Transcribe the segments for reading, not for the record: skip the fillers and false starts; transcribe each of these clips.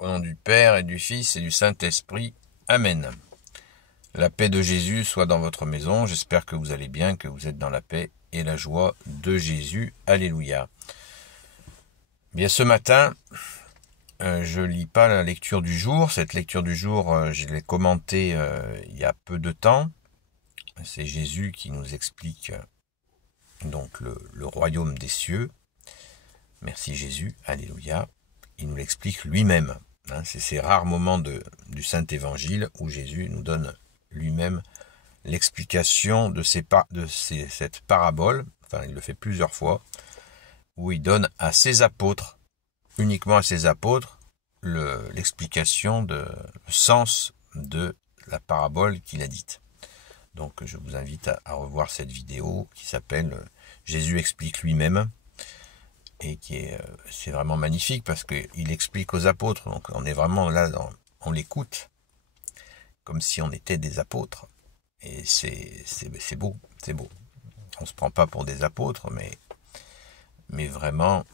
Au nom du Père et du Fils et du Saint-Esprit. Amen. La paix de Jésus soit dans votre maison. J'espère que vous allez bien, que vous êtes dans la paix et la joie de Jésus. Alléluia. Bien, ce matin, je lis pas la lecture du jour. Cette lecture du jour, je l'ai commentée il y a peu de temps. C'est Jésus qui nous explique donc le royaume des cieux. Merci Jésus. Alléluia. Il nous l'explique lui-même. C'est ces rares moments du Saint-Évangile où Jésus nous donne lui-même l'explication de cette parabole. Enfin, il le fait plusieurs fois, où il donne à ses apôtres, uniquement à ses apôtres, l'explication le sens de la parabole qu'il a dite. Donc, je vous invite à revoir cette vidéo qui s'appelle « Jésus explique lui-même ». Et c'est vraiment magnifique parce qu'il explique aux apôtres. Donc on est vraiment là, on l'écoute comme si on était des apôtres. Et c'est beau, c'est beau. On se prend pas pour des apôtres, mais vraiment,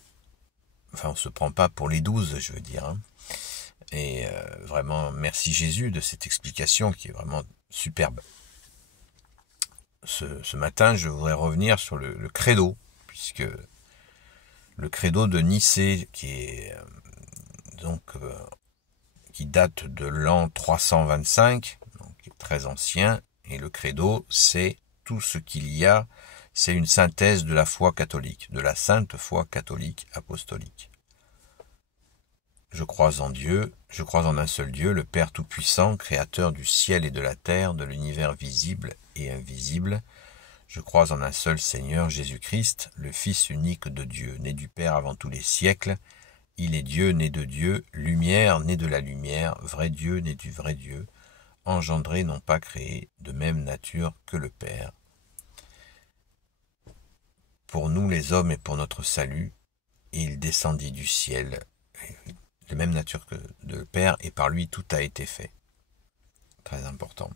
enfin on se prend pas pour les 12, je veux dire. Hein. Et vraiment, merci Jésus de cette explication qui est vraiment superbe. Ce matin, je voudrais revenir sur le credo, puisque le credo de Nicée, qui date de l'an 325, donc qui est très ancien, et le credo, c'est tout ce qu'il y a, c'est une synthèse de la foi catholique, de la sainte foi catholique apostolique. Je crois en Dieu, je crois en un seul Dieu, le Père Tout-Puissant, créateur du ciel et de la terre, de l'univers visible et invisible. Je crois en un seul Seigneur, Jésus-Christ, le Fils unique de Dieu, né du Père avant tous les siècles. Il est Dieu, né de Dieu, lumière, né de la lumière, vrai Dieu, né du vrai Dieu, engendré, non pas créé, de même nature que le Père. Pour nous les hommes et pour notre salut, il descendit du ciel, de même nature que le Père, et par lui tout a été fait. Très important.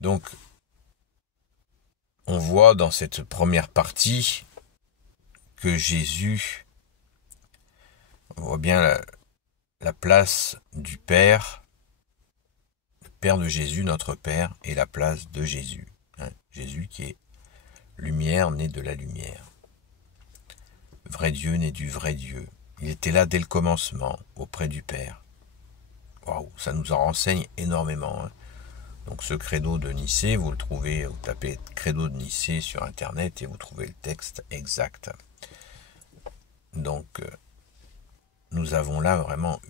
Donc, on voit dans cette première partie que Jésus, on voit bien la place du Père, le Père de Jésus, notre Père, et la place de Jésus. Jésus qui est lumière, né de la lumière. Vrai Dieu, né du vrai Dieu. Il était là dès le commencement, auprès du Père. Waouh, ça nous en renseigne énormément. Donc ce credo de Nicée, vous le trouvez, vous tapez credo de Nicée sur internet et vous trouvez le texte exact. Donc nous avons là vraiment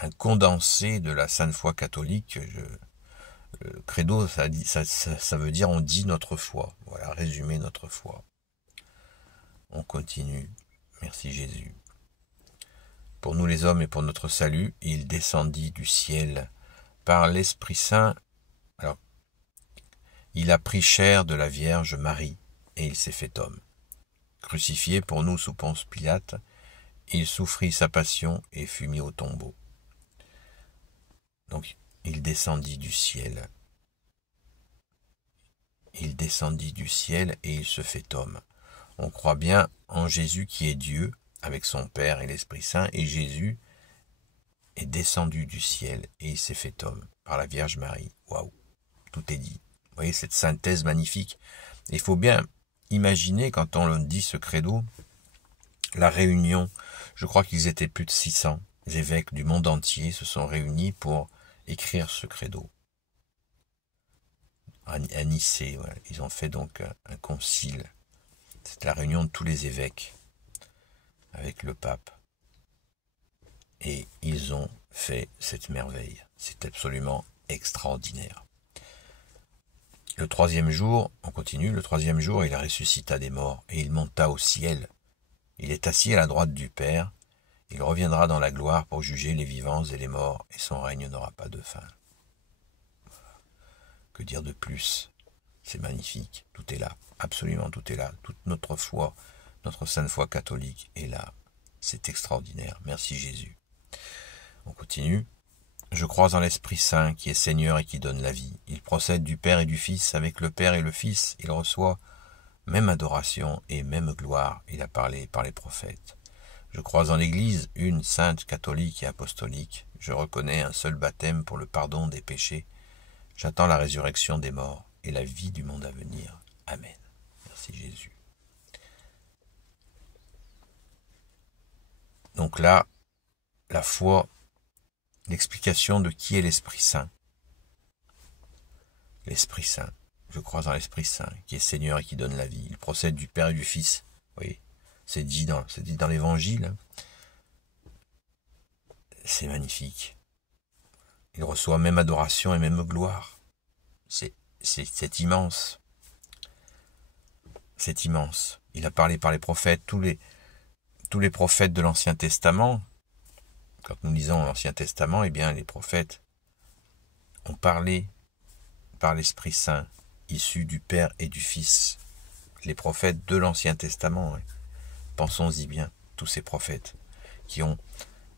un condensé de la sainte foi catholique. Le credo, ça veut dire on dit notre foi. Voilà, résumer notre foi. On continue. Merci Jésus. Pour nous les hommes et pour notre salut, il descendit du ciel par l'Esprit Saint. Alors, il a pris chair de la Vierge Marie et il s'est fait homme. Crucifié pour nous sous Ponce Pilate, il souffrit sa passion et fut mis au tombeau. Donc, il descendit du ciel. Il descendit du ciel et il se fait homme. On croit bien en Jésus qui est Dieu, avec son Père et l'Esprit Saint, et Jésus est descendu du ciel et il s'est fait homme par la Vierge Marie. Waouh, tout est dit. Vous voyez cette synthèse magnifique. Il faut bien imaginer, quand on dit ce credo, la réunion. Je crois qu'ils étaient plus de 600 évêques du monde entier se sont réunis pour écrire ce credo. À Nicée, voilà. Ils ont fait donc un concile. C'est la réunion de tous les évêques avec le pape. Et ils ont fait cette merveille. C'est absolument extraordinaire. Le troisième jour, on continue, le troisième jour, il ressuscita des morts et il monta au ciel. Il est assis à la droite du Père. Il reviendra dans la gloire pour juger les vivants et les morts, et son règne n'aura pas de fin. Que dire de plus? C'est magnifique. Tout est là. Absolument tout est là. Toute notre foi, notre sainte foi catholique est là. C'est extraordinaire. Merci Jésus. On continue. Je crois en l'Esprit Saint qui est Seigneur et qui donne la vie. Il procède du Père et du Fils. Avec le Père et le Fils, il reçoit même adoration et même gloire. Il a parlé par les prophètes. Je crois en l'Église, une, sainte, catholique et apostolique. Je reconnais un seul baptême pour le pardon des péchés. J'attends la résurrection des morts et la vie du monde à venir. Amen. Merci Jésus. Donc là, la foi, l'explication de qui est l'Esprit Saint. L'Esprit Saint. Je crois en l'Esprit Saint, qui est Seigneur et qui donne la vie. Il procède du Père et du Fils. Oui, c'est dit dans l'Évangile. C'est magnifique. Il reçoit même adoration et même gloire. C'est immense. C'est immense. Il a parlé par les prophètes, tous les prophètes de l'Ancien Testament. Quand nous lisons l'Ancien Testament, eh bien, les prophètes ont parlé par l'Esprit Saint, issu du Père et du Fils. Les prophètes de l'Ancien Testament, hein. Pensons-y bien, tous ces prophètes qui ont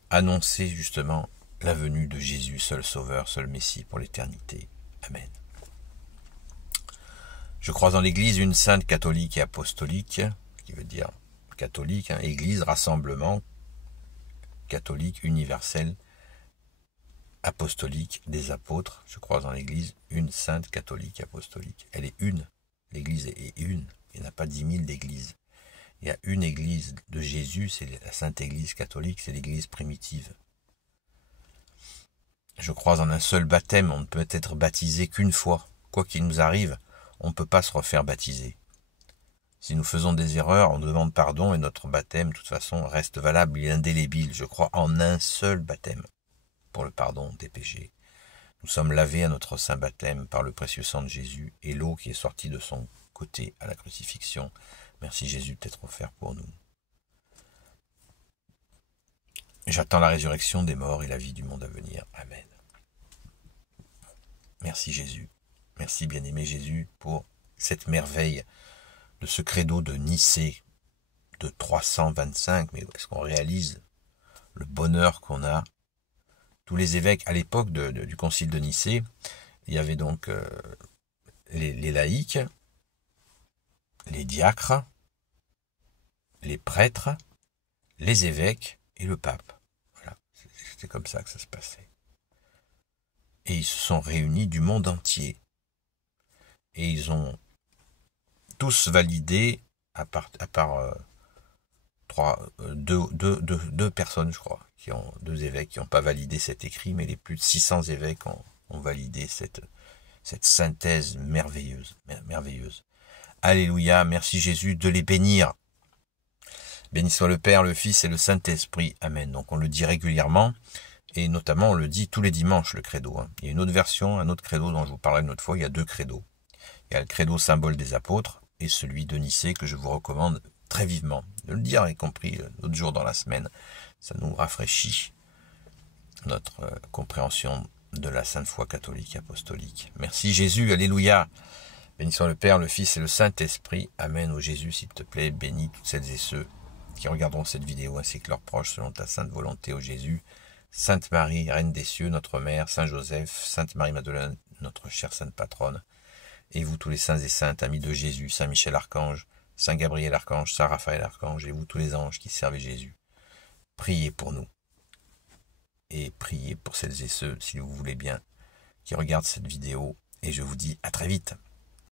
annoncé justement la venue de Jésus, seul Sauveur, seul Messie pour l'éternité. Amen. Je crois en l'Église, une sainte catholique et apostolique, qui veut dire catholique, hein, Église, rassemblement catholique, universel, apostolique des apôtres. Je crois en l'Église, une sainte catholique apostolique. Elle est une. L'Église est une. Il n'y en a pas 10 000 d'églises. Il y a une Église de Jésus, c'est la Sainte Église catholique, c'est l'Église primitive. Je crois en un seul baptême, on ne peut être baptisé qu'une fois. Quoi qu'il nous arrive, on ne peut pas se refaire baptiser. Si nous faisons des erreurs, on demande pardon et notre baptême, de toute façon, reste valable, il est indélébile. Je crois en un seul baptême pour le pardon des péchés. Nous sommes lavés à notre saint baptême par le précieux sang de Jésus et l'eau qui est sortie de son côté à la crucifixion. Merci Jésus d'être offert pour nous. J'attends la résurrection des morts et la vie du monde à venir. Amen. Merci Jésus. Merci bien-aimé Jésus pour cette merveille de ce credo de Nicée de 325. Mais est-ce qu'on réalise le bonheur qu'on a? Tous les évêques, à l'époque du concile de Nicée, il y avait donc les laïcs, les diacres, les prêtres, les évêques et le pape. Voilà, c'était comme ça que ça se passait. Et ils se sont réunis du monde entier. Et ils ont tous validé, à part deux personnes, je crois, deux évêques qui n'ont pas validé cet écrit, mais les plus de 600 évêques ont validé cette synthèse merveilleuse. Alléluia, merci Jésus de les bénir. Béni soit le Père, le Fils et le Saint-Esprit. Amen. Donc on le dit régulièrement, et notamment on le dit tous les dimanches, le credo. Il y a une autre version, un autre credo dont je vous parlerai une autre fois, il y a deux credos. Il y a le credo symbole des apôtres, et celui de Nicée que je vous recommande très vivement de le dire, y compris l'autre jour dans la semaine. Ça nous rafraîchit notre compréhension de la sainte foi catholique apostolique. Merci Jésus, alléluia. Béni soit le Père, le Fils et le Saint-Esprit. Amen. Ô Jésus, s'il te plaît, bénis toutes celles et ceux qui regarderont cette vidéo ainsi que leurs proches selon ta sainte volonté, ô Jésus. Sainte Marie, Reine des cieux, notre Mère, Saint Joseph, Sainte Marie-Madeleine, notre chère Sainte Patronne, et vous tous les saints et saintes, amis de Jésus, Saint Michel Archange, Saint Gabriel Archange, Saint Raphaël Archange, et vous tous les anges qui servez Jésus, priez pour nous. Et priez pour celles et ceux, si vous voulez bien, qui regardent cette vidéo. Et je vous dis à très vite.